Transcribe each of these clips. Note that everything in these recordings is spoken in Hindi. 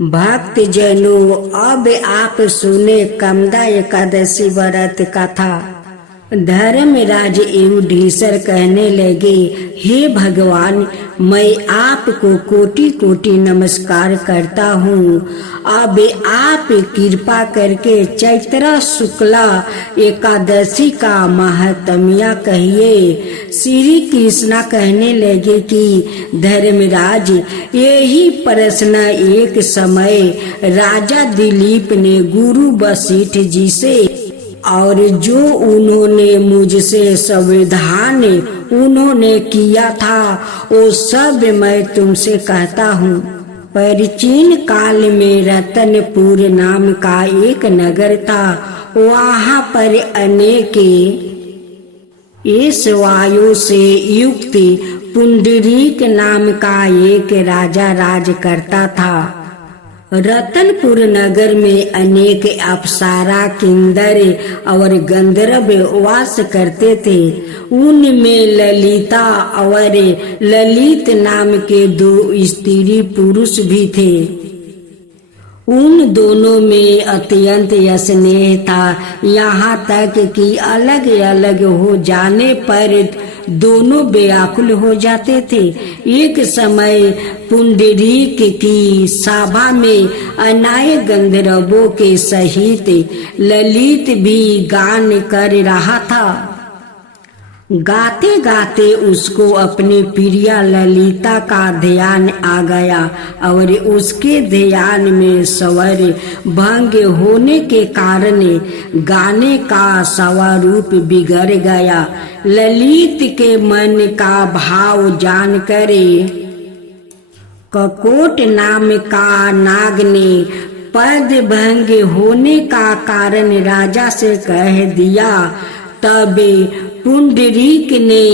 भक्त जनों, अब आप सुने कामदा एकादशी व्रत कथा। धर्मराज युधिष्ठिर कहने लगे, हे भगवान, मैं आपको कोटि कोटि नमस्कार करता हूँ। अब आप कृपा करके चैत्र शुक्ला एकादशी का महात्म्य कहिए। श्री कृष्ण कहने लगे कि धर्मराज, यही प्रश्न एक समय राजा दिलीप ने गुरु वशिष्ठ जी से, और जो उन्होंने मुझसे संविधान उन्होंने किया था वो सब मैं तुमसे कहता हूँ। प्राचीन काल में रतनपुर नाम का एक नगर था। वहाँ पर अनेक इस वायु से युक्त पुंडरीक नाम का एक राजा राज करता था। रतनपुर नगर में अनेक अप्सरा, किन्नर और गंधर्व वास करते थे। उनमें ललिता और ललित नाम के दो स्त्री पुरुष भी थे। उन दोनों में अत्यंत स्नेह था, यहाँ तक कि अलग अलग हो जाने पर दोनों व्याकुल हो जाते थे। एक समय पुंडरीक की सभा में अनाय गंधर्वों के सहित ललित भी गान कर रहा था। गाते गाते उसको अपनी प्रिया ललिता का ध्यान आ गया और उसके ध्यान में स्वर भंग होने के कारण गाने का स्वरूप बिगड़ गया। ललित के मन का भाव जानकर ककोट नाम का नाग ने पद भंग होने का कारण राजा से कह दिया। तब पुंडरीक ने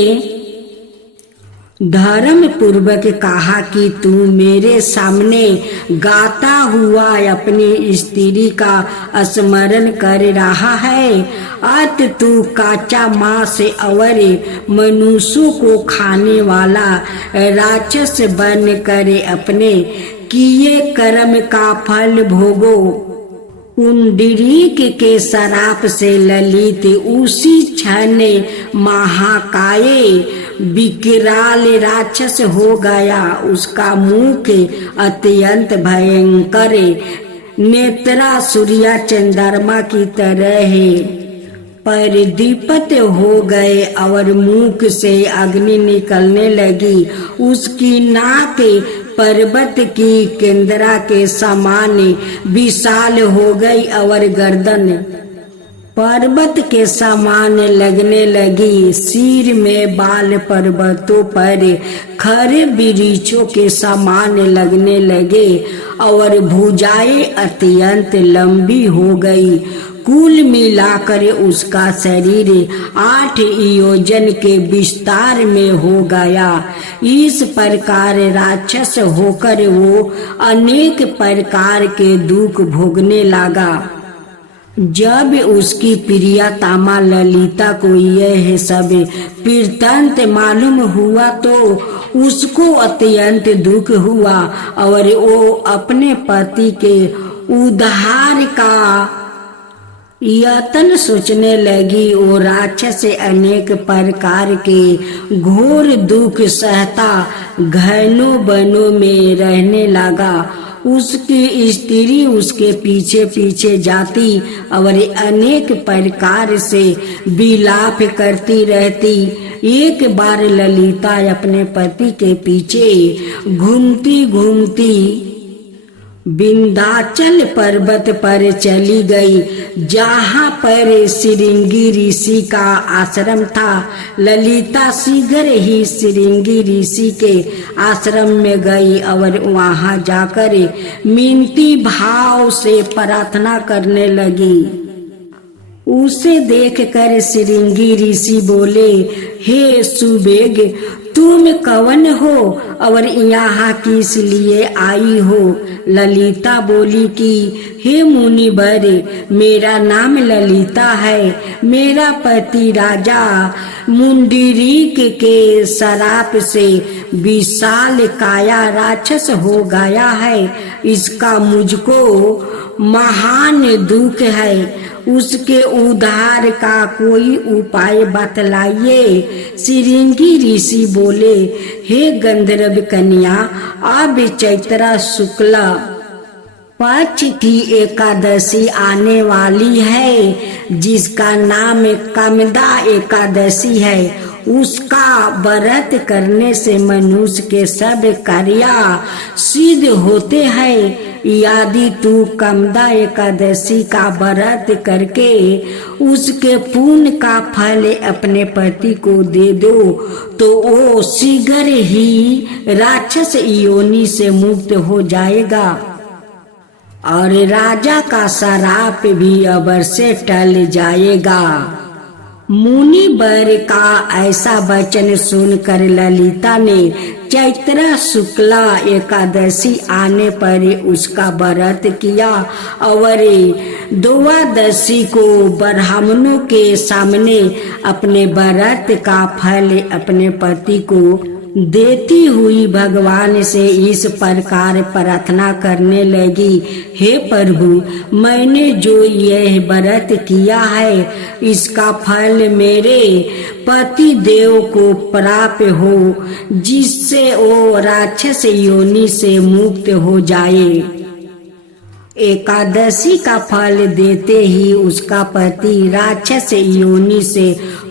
धर्म पूर्वक कहा कि तू मेरे सामने गाता हुआ अपनी स्त्री का स्मरण कर रहा है। अत तू काचा मांस और मनुष्यों को खाने वाला राक्षस बन कर अपने किए कर्म का फल भोगो। पुंडरीक के श्राप से ललित उसी क्षण महाकाय विकराल राक्षस हो गया। उसका मुख अत्यंत भयंकर, नेत्रा सूर्य चंद्रमा की तरह है, प्रदीप्त हो गए और मुख से अग्नि निकलने लगी। उसकी नाक पर्वत की केंद्रा के समान विशाल हो गई और गर्दन पर्वत के समान लगने लगी। सिर में बाल पर्वतों पर खरे वृक्षों के समान लगने लगे और भुजाएं अत्यंत लंबी हो गई। कुल मिलाकर उसका शरीर 8 योजन के विस्तार में हो गया। इस प्रकार राक्षस होकर वो अनेक प्रकार के दुख भोगने लगा। जब उसकी प्रियतमा ललिता को यह सब वृत्तांत मालूम हुआ तो उसको अत्यंत दुख हुआ और वो अपने पति के उद्धार का यत्न सोचने लगी। वो राक्षस अनेक प्रकार के घोर दुख सहता घनों वनों में रहने लगा। उसकी स्त्री उसके पीछे पीछे जाती और अनेक प्रकार से विलाप करती रहती। एक बार ललिता अपने पति के पीछे घूमती घूमती विंध्याचल पर्वत पर चली गई, जहाँ पर श्रृंगी ऋषि का आश्रम था। ललिता शीघ्र ही श्रृंगी ऋषि के आश्रम में गई और वहाँ जाकर मिनती भाव से प्रार्थना करने लगी। उसे देखकर श्रृंगी ऋषि बोले, हे सुबेग, तुम कौन हो और यहाँ किस लिए आई हो? ललिता बोली कि हे मुनिवर, मेरा नाम ललिता है। मेरा पति राजा मुंडरीक के शराप से विशाल काया राक्षस हो गया है। इसका मुझको महान दुख है। उसके उद्धार का कोई उपाय बतलाइए। श्रृंगी ऋषि बोले, हे गंधर्व कन्या, अब चैत्र शुक्ल पक्ष की एकादशी आने वाली है, जिसका नाम कमदा एकादशी है। उसका व्रत करने से मनुष्य के सब कार्य सिद्ध होते हैं। यदि तू कमदा एकादशी का व्रत करके उसके पुण्य का फल अपने पति को दे दो तो वो शीघ्र ही राक्षस योनि से मुक्त हो जाएगा और राजा का श्राप भी अवश्य टल जाएगा। मुनि वर का ऐसा वचन सुनकर ललिता ने चैत्र शुक्ला एकादशी आने पर उसका व्रत किया और द्वादशी को ब्राह्मणों के सामने अपने व्रत का फल अपने पति को देती हुई भगवान से इस प्रकार प्रार्थना करने लगी, हे प्रभु, मैंने जो यह व्रत किया है इसका फल मेरे पति देव को प्राप्त हो, जिससे वो राक्षस योनि से मुक्त हो जाए। एकादशी का फल देते ही उसका पति राक्षस योनि से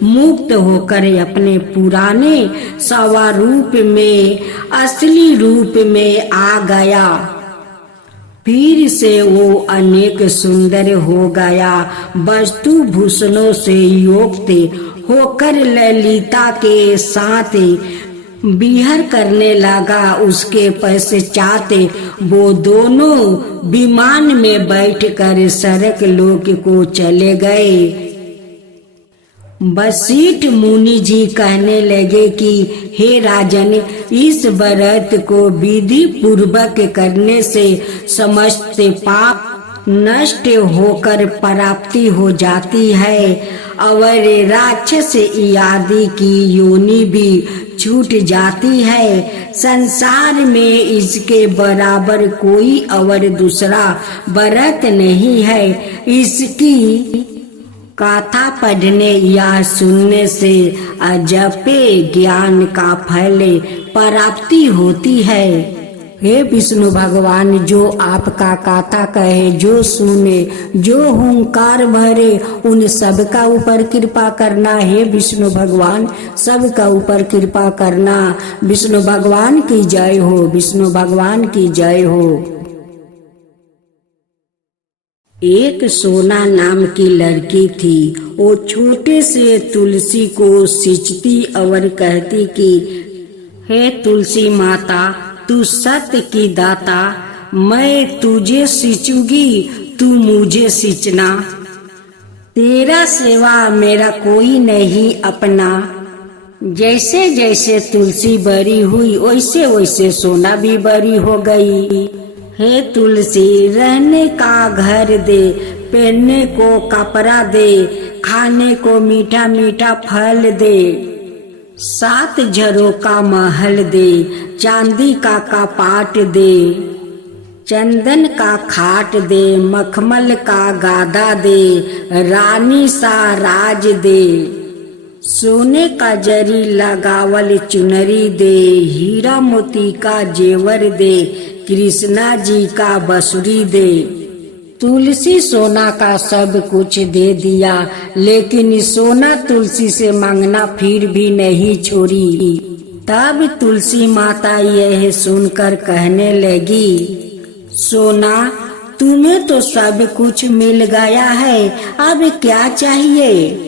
मुक्त होकर अपने पुराने स्वरूप में, असली रूप में आ गया। फिर से वो अनेक सुंदर हो गया। वस्तु भूषणों से युक्त होकर ललिता के साथ विहार करने लगा। उसके पश्चात वो दोनों विमान में बैठकर स्वर्ग लोक को चले गए। वशिष्ठ मुनि जी कहने लगे कि हे राजन, इस व्रत को विधि पूर्वक करने से समस्त पाप नष्ट होकर प्राप्ति हो जाती है और राक्षस आदि की योनि भी छूट जाती है। संसार में इसके बराबर कोई और दूसरा व्रत नहीं है। इसकी कथा पढ़ने या सुनने से अजपे ज्ञान का फल प्राप्ति होती है। हे विष्णु भगवान, जो आपका कथा कहे, जो सुने, जो हुंकार भरे, उन सबका ऊपर कृपा करना। हे विष्णु भगवान, सबका ऊपर कृपा करना। विष्णु भगवान की जय हो, विष्णु भगवान की जय हो। एक सोना नाम की लड़की थी। वो छोटे से तुलसी को सींचती और कहती कि हे तुलसी माता, तू सत्य की दाता, मैं तुझे सींचूंगी, तू मुझे सींचना। तेरा सेवा मेरा कोई नहीं अपना। जैसे जैसे तुलसी बड़ी हुई वैसे वैसे सोना भी बड़ी हो गई। हे तुलसी, रहने का घर दे, पहनने को कपड़ा दे, खाने को मीठा मीठा फल दे, 7 झरों का महल दे, चांदी का कपाट दे, चंदन का खाट दे, मखमल का गादा दे, रानी सा राज दे, सोने का जरी लगावल चुनरी दे, हीरा मोती का जेवर दे, कृष्णा जी का बसुरी दे। तुलसी सोना का सब कुछ दे दिया, लेकिन सोना तुलसी से मांगना फिर भी नहीं छोड़ी। तब तुलसी माता यह सुनकर कहने लगी, सोना, तुम्हें तो सब कुछ मिल गया है, अब क्या चाहिए?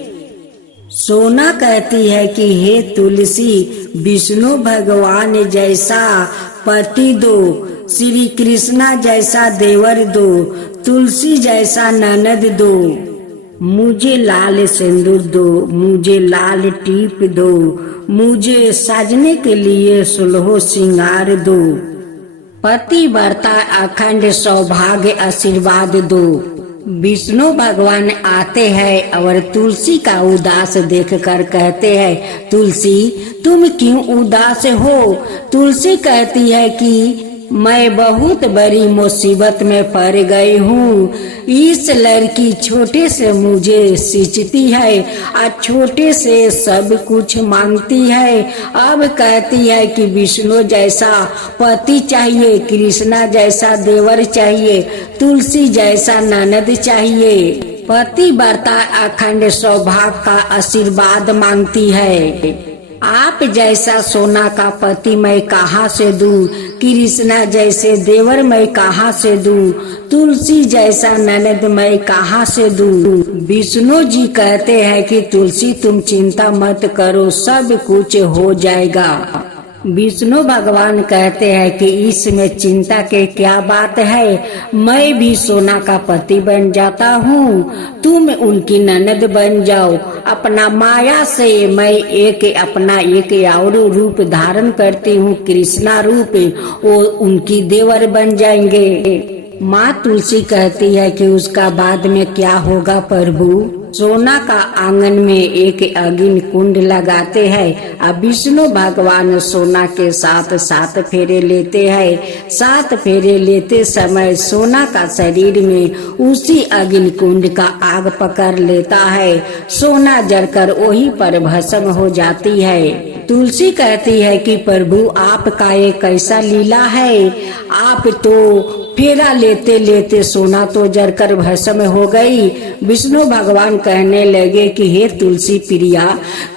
सोना कहती है कि हे तुलसी, विष्णु भगवान जैसा पति दो, श्री कृष्णा जैसा देवर दो, तुलसी जैसा ननद दो, मुझे लाल सिंदूर दो, मुझे लाल टीप दो, मुझे साजने के लिए सुलहो श्रृंगार दो। पतिव्रता अखंड सौभाग्य आशीर्वाद दो। विष्णु भगवान आते हैं और तुलसी का उदास देखकर कहते हैं, तुलसी तुम क्यों उदास हो? तुलसी कहती है कि मैं बहुत बड़ी मुसीबत में पड़ गई हूँ। इस लड़की छोटे से मुझे सींचती है और छोटे से सब कुछ मांगती है। अब कहती है कि विष्णु जैसा पति चाहिए, कृष्णा जैसा देवर चाहिए, तुलसी जैसा ननद चाहिए। पतिव्रता अखंड सौभाग्य का आशीर्वाद मांगती है। आप जैसा सोना का पति मैं कहाँ से दूं? कृष्णा जैसे देवर मैं कहाँ से दूं? तुलसी जैसा ननद मैं कहाँ से दूं? विष्णु जी कहते हैं कि तुलसी तुम चिंता मत करो, सब कुछ हो जाएगा। विष्णु भगवान कहते हैं कि इसमें चिंता के क्या बात है, मैं भी सोना का पति बन जाता हूँ, तुम उनकी ननद बन जाओ। अपना माया से मैं अपना एक और रूप धारण करती हूँ, कृष्णा रूप, वो उनकी देवर बन जाएंगे। माँ तुलसी कहती है कि उसका बाद में क्या होगा प्रभु? सोना का आंगन में एक अग्नि कुंड लगाते हैं। अब विष्णु भगवान सोना के साथ 7 फेरे लेते हैं। 7 फेरे लेते समय सोना का शरीर में उसी अग्नि कुंड का आग पकड़ लेता है। सोना जलकर वही पर भस्म हो जाती है। तुलसी कहती है कि प्रभु आपका ये कैसा लीला है, आप तो फेरा लेते लेते सोना तो जलकर भस्म हो गई। विष्णु भगवान कहने लगे कि हे तुलसी प्रिया,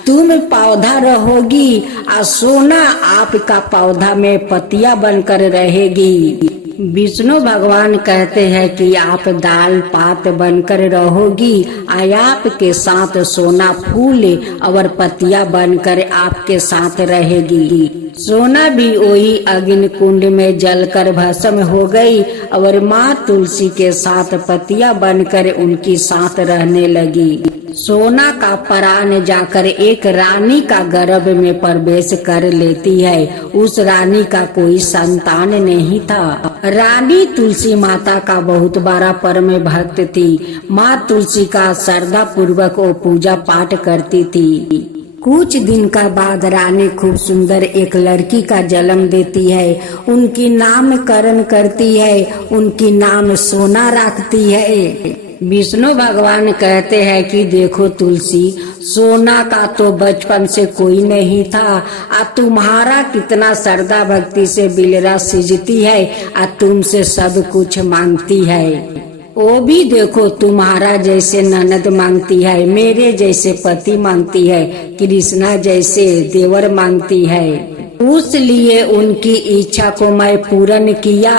तुम पौधा रहोगी और सोना आपका पौधा में पतिया बनकर रहेगी। विष्णु भगवान कहते हैं कि आप दाल पात बनकर रहोगी और आपके साथ सोना फूल और पतिया बनकर आपके साथ रहेगी। सोना भी वही अग्नि कुंड में जलकर भस्म हो गई और माँ तुलसी के साथ पतिया बनकर उनकी साथ रहने लगी। सोना का प्राण जाकर एक रानी का गर्भ में प्रवेश कर लेती है। उस रानी का कोई संतान नहीं था। रानी तुलसी माता का बहुत बड़ा परम भक्त थी। माँ तुलसी का श्रद्धा पूर्वक वो पूजा पाठ करती थी। कुछ दिन का बाद रानी खूब सुंदर एक लड़की का जन्म देती है। उनकी नामकरण करती है, उनकी नाम सोना रखती है। विष्णु भगवान कहते हैं कि देखो तुलसी, सोना का तो बचपन से कोई नहीं था, आ तुम्हारा कितना श्रद्धा भक्ति से बिलरा सिजती है, आ तुमसे सब कुछ मांगती है। वो भी देखो तुम्हारा जैसे ननद मांगती है, मेरे जैसे पति मांगती है, कृष्णा जैसे देवर मांगती है। उस लिए उनकी इच्छा को मैं पूर्ण किया।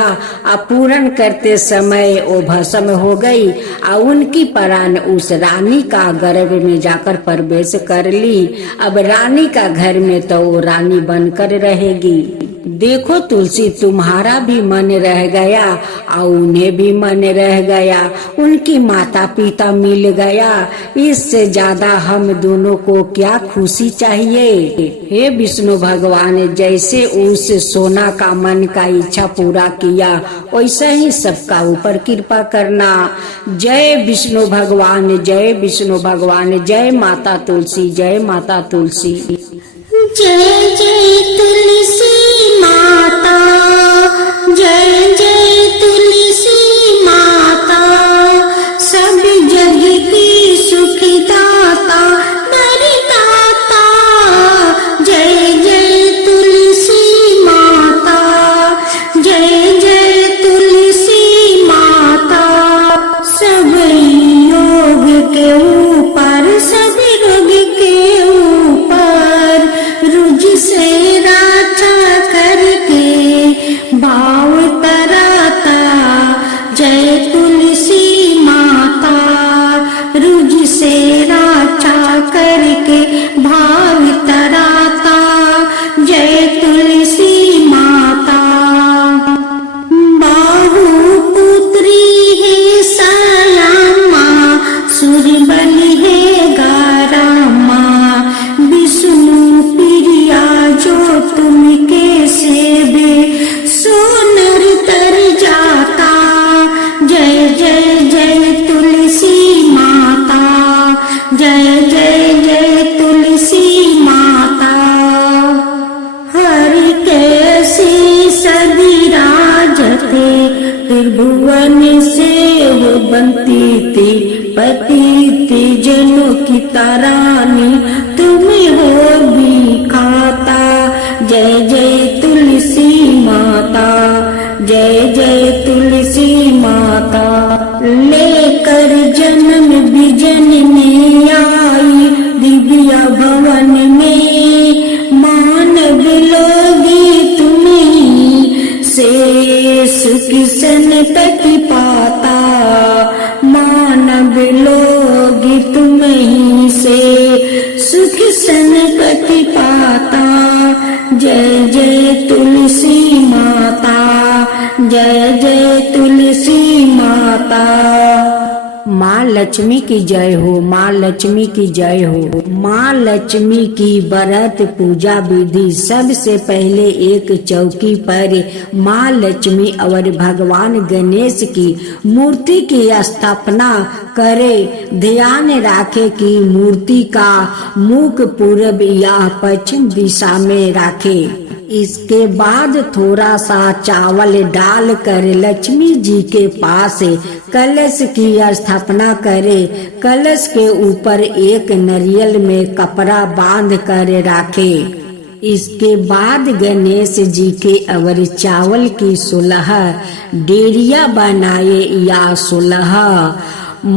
पूर्ण करते समय वो भस्म हो गई और उनकी प्राण उस रानी का गर्भ में जाकर प्रवेश कर ली। अब रानी का घर में तो वो रानी बनकर रहेगी। देखो तुलसी, तुम्हारा भी मन रह गया और उन्हें भी मन रह गया, उनकी माता पिता मिल गया। इससे ज्यादा हम दोनों को क्या खुशी चाहिए। हे विष्णु भगवान, जैसे उस सोना का मन का इच्छा पूरा किया, वैसा ही सबका ऊपर कृपा करना। जय विष्णु भगवान, जय विष्णु भगवान, जय माता तुलसी, जय माता तुलसी। जय जय तुलसी माता, जय जय तुलसी माता, सब जग की सुखदाता वरदाता। जय जय तुलसी माता, जय जय तुलसी माता, सब योग के ऊपर, सब रोग के ऊपर, रुझ से थे, त्रिभुवन से हो बनती थी, पतित जनों की तारानी, तुम्हें हो भी खाता। जय जय तुलसी माता, जय जय तुलसी माता। लेकर जन्म बिजन में आई, दिव्य भवन में मानव लोगी तुम्हीं से सुख संतति पाता। मानव लोगी तुम्हीं से सुख संतति पाता। जय जय तुलसी माता, जय जय तुलसी माता। माँ लक्ष्मी की जय हो, माँ लक्ष्मी की जय हो। माँ लक्ष्मी की व्रत पूजा विधि। सबसे पहले एक चौकी पर माँ लक्ष्मी और भगवान गणेश की मूर्ति की स्थापना करे। ध्यान रखे कि मूर्ति का मुख पूर्व या पश्चिम दिशा में रखे। इसके बाद थोड़ा सा चावल डालकर लक्ष्मी जी के पास कलश की स्थापना करे। कलश के ऊपर एक नारियल में कपड़ा बांध कर रखे। इसके बाद गणेश जी के और चावल की 16 डेरिया बनाए या 16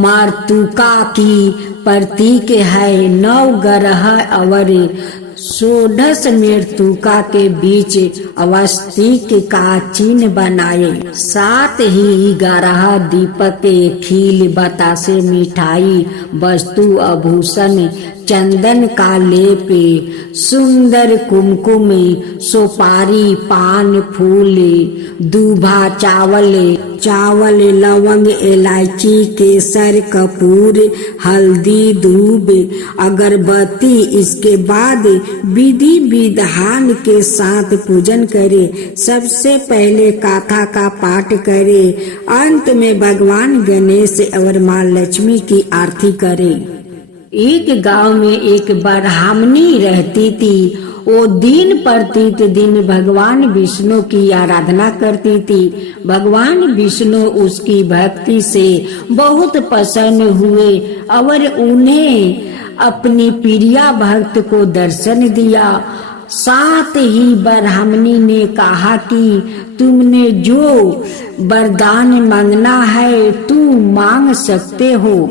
मातृका की प्रतीक है। 9 ग्रह और 16 मृतका के बीच अवस्थित का चिन्ह बनाए। साथ ही 11 दीपक, खील, बतासे, मिठाई, वस्तु, आभूषण, चंदन का लेप, सुंदर कुमकुम, सुपारी, पान, फूल, दूभा, चावल, लवंग, इलायची, केसर, कपूर, हल्दी, दूब, अगरबत्ती। इसके बाद विधि विधान के साथ पूजन करे। सबसे पहले गाथा का पाठ करे। अंत में भगवान गणेश और माँ लक्ष्मी की आरती करे। एक गांव में एक ब्राह्मणी रहती थी। वो दिन प्रतिदिन भगवान विष्णु की आराधना करती थी। भगवान विष्णु उसकी भक्ति से बहुत प्रसन्न हुए और उन्हें अपनी प्रिया भक्त को दर्शन दिया। साथ ही ब्राह्मणी ने कहा कि तुमने जो वरदान मांगना है तू मांग सकते हो।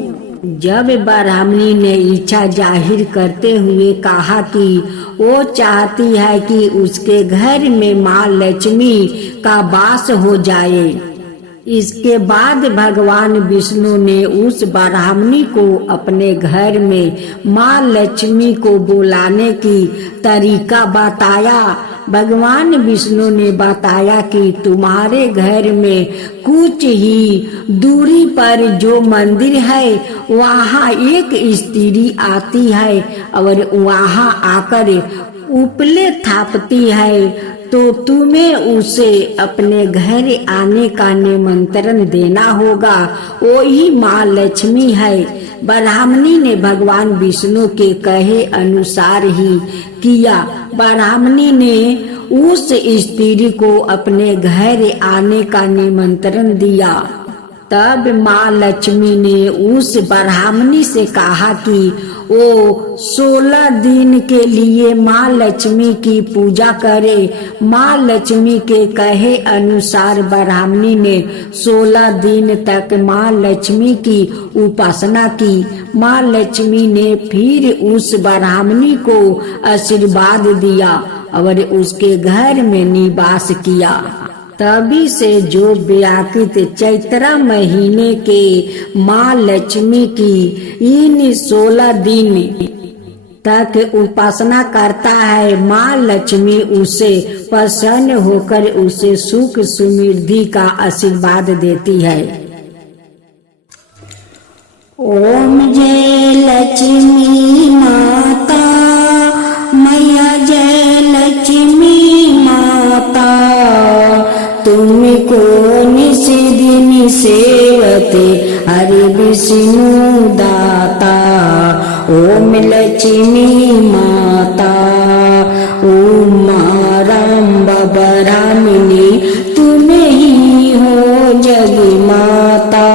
जब ब्राह्मणी ने इच्छा जाहिर करते हुए कहा कि वो चाहती है कि उसके घर में माँ लक्ष्मी का वास हो जाए। इसके बाद भगवान विष्णु ने उस ब्राह्मणी को अपने घर में माँ लक्ष्मी को बुलाने की तरीका बताया। भगवान विष्णु ने बताया कि तुम्हारे घर में कुछ ही दूरी पर जो मंदिर है वहाँ एक स्त्री आती है और वहाँ आकर उपले थापती है, तो तुम्हें उसे अपने घर आने का निमंत्रण देना होगा। वही माँ लक्ष्मी है। ब्राह्मणी ने भगवान विष्णु के कहे अनुसार ही किया। ब्राह्मणी ने उस स्त्री को अपने घर आने का निमंत्रण दिया। तब माँ लक्ष्मी ने उस ब्राह्मणी से कहा कि वो 16 दिन के लिए माँ लक्ष्मी की पूजा करे। माँ लक्ष्मी के कहे अनुसार ब्राह्मणी ने 16 दिन तक माँ लक्ष्मी की उपासना की। माँ लक्ष्मी ने फिर उस ब्राह्मणी को आशीर्वाद दिया और उसके घर में निवास किया। तभी से जो व्याकृत चैत्र महीने के माँ लक्ष्मी की इन 16 दिन तक उपासना करता है, माँ लक्ष्मी उसे प्रसन्न होकर उसे सुख समृद्धि का आशीर्वाद देती है। ओम जय लक्ष्मी माता, मैया जय लक्ष्मी माता, तुमको निस दिन सेवते हरि विष्णु दाता। ओम लक्ष्मी माता, ओम राम बाबा रामिनी, तुम्हें ही जगी माता।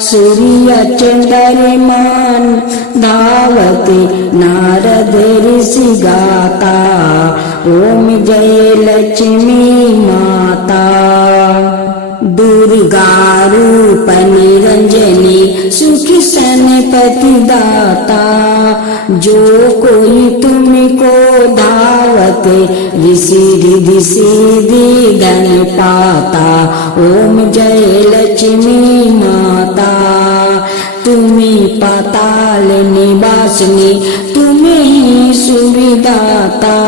सूर्य चंद्रमान धावते नारद ऋषि गाता। ओम जय लक्ष्मी माता। दुर्गा रूप निरंजनी सुख सनपति दाता। जो कोई तुमको धावते ऋषि रिधि सिद्धि धन पाता। ओम जय लक्ष्मी माता। तुम्हें पाताल निवासिनी तुम्हें ही सुविदाता।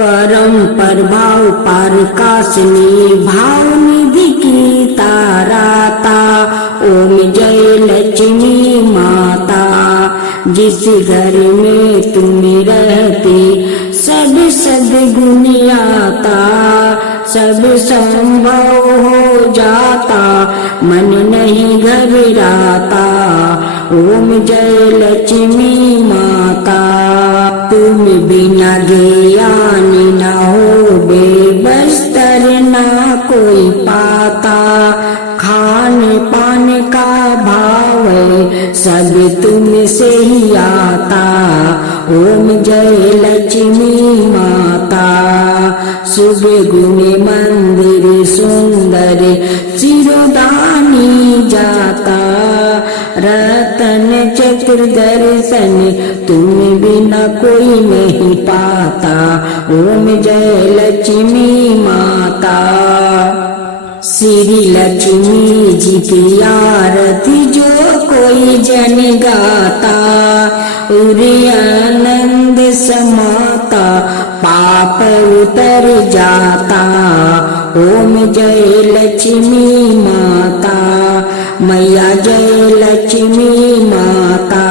करम प्रभाव प्रकाशिनी भाव निधि की ताराता। ओम जय लक्ष्मी माता। जिस घर में तुम रहती सब सद्गुण आता। सब संभव हो जाता मन नहीं घबराता। ओम जय लक्ष्मी माता। तुम बिना ज्ञान न हो बेबस्तर ना कोई पाता। खान पान का भाव सब तुमसे ही आता। ओम जय लक्ष्मी माता। शुभ गुण मंदिर सुंदर सिरोदानी जाता। रतन चक्र दर्शन तुम बिना कोई नहीं पाता। ओम जय लक्ष्मी माता। श्री लक्ष्मी जी की आरती जो कोई जन गाता। उरे आनंद समाता पाप उतर जाता। ओम जय लक्ष्मी माता। मैया जय लक्ष्मी माता।